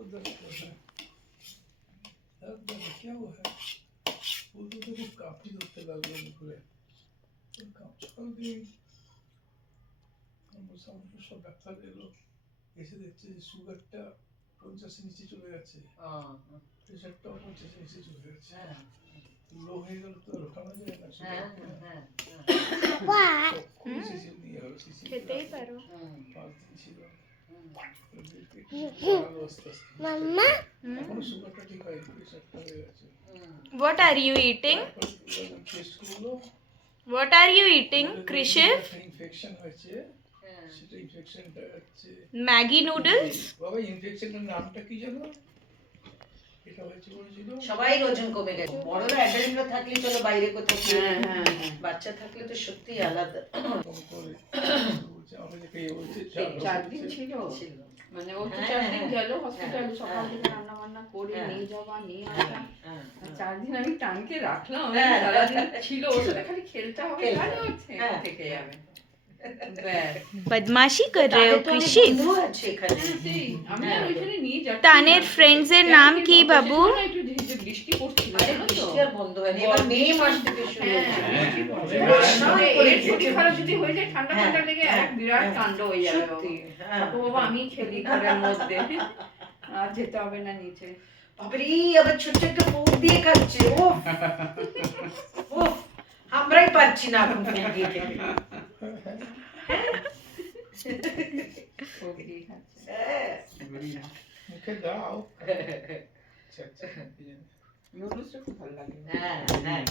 उधर तो है। अब क्या हुआ है? वो तो देखो काफी ধরতে লাগলো মুখে। তো কাঁপতে দিয়ে আমার সামনে সব ব্যথা গেলো। এসে দেখছি যে সুগারটা 50 এর নিচে চলে গেছে। প্রেশারটাও 50 এর নিচে চলে গেছে। লো হয়ে গেল তো আর ওঠানো যায় না। খেতেই পারো। 5 দিন ছিল। মাম্মা এখনো সুগারটা ঠিক হয়নি, প্রেশারটা হয়ে গেছে। What are you eating? Test করলো। What are you eating, Krishif? Infection হয়েছে। সেটা ইনফেকশনটা হচ্ছে Maggi noodles? বাবা ইনফেকশনের নামটা কি জানো? এটা হয়েছে বলেছিল সবাই ওজন কমে গেছে। বড়রা অ্যাডাল্টরা থাকলে চলো বাইরে কোথাও খেয়ে বাচ্চা থাকলে তো সত্যি আলাদা। বলছে আমাকে খেয়ে বলছে 4 দিন ছিল মানে ও তো 4 দিন গেল হসপিটালে, সকাল থেকে রান্না বান্না করে নিয়ে যাওয়া নিয়ে আসা। 4 দিন আমি টানকে রাখলাম, সারাদিন ছিল ওর সাথে খালি খেলতে হবে, ভালো হচ্ছে থেকে যাবে। बदमाशी कर रहे हो कृषि? আমি আর ওইখানে নিয়ে যাচ্ছি। তানের ফ্রেন্ডস এর নাম কি বাবু? বৃষ্টি পড়ছিল আরে বৃষ্টি আর বন্ধ হয়নি, এবার মে মাস থেকে শুরু এর ছুটি খারাপ যদি হয়ে যায়, ঠান্ডা ঠান্ডা লেগে এক বিরাট কাণ্ড হয়ে যাবে। তো বাবা আমি খেলি ঘরের মধ্যে, আর যেতে হবে না নিচে। বাবারে আবার ছোট্ট একটা মুখ দিয়ে খাচ্ছে। ও ও আমরাই পাচ্ছি না এখন মুখ দিয়ে খেতে। মুখে দাও। আচ্ছা আচ্ছা নুডলসটা খুব ভালো লাগে। হ্যাঁ হ্যাঁ